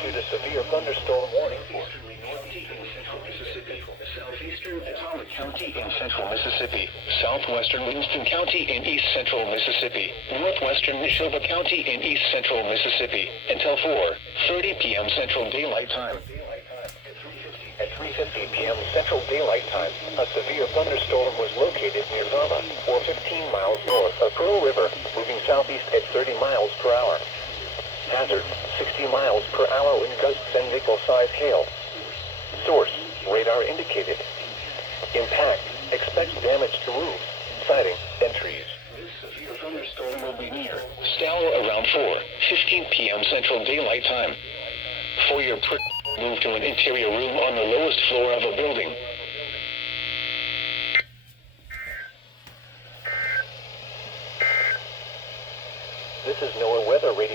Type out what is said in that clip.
issued a severe thunderstorm warning for southeastern Potomac County in central Mississippi, southwestern Winston County in east central Mississippi, northwestern Neshoba County in east central Mississippi, until 4:30 p.m. Central Daylight Time. At 3:50 p.m. Central Daylight Time, a severe thunderstorm was located near Burma, or 15 miles north of Pearl River, moving southeast at 30 miles per hour. Hazard, 60 miles per hour wind gusts and nickel-sized hail. Source, radar indicated. Impact, expect damage to roofs, siding, and trees. This severe thunderstorm will be near Stour around 4:15 p.m. Central Daylight Time. For your move to an interior room on the lowest floor of a building. This is NOAA Weather Radio.